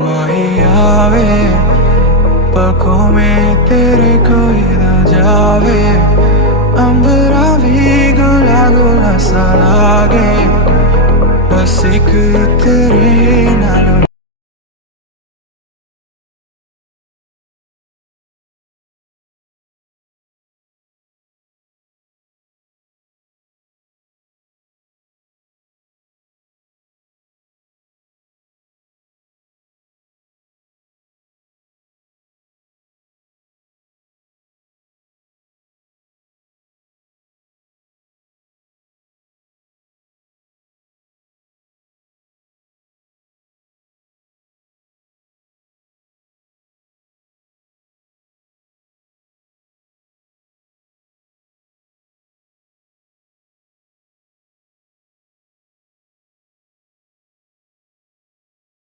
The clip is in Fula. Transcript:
माही आवे पलकों में तेरे कोई ना जावे अंबरा भी गुला गुला सा लागे बस एक तेरे नाल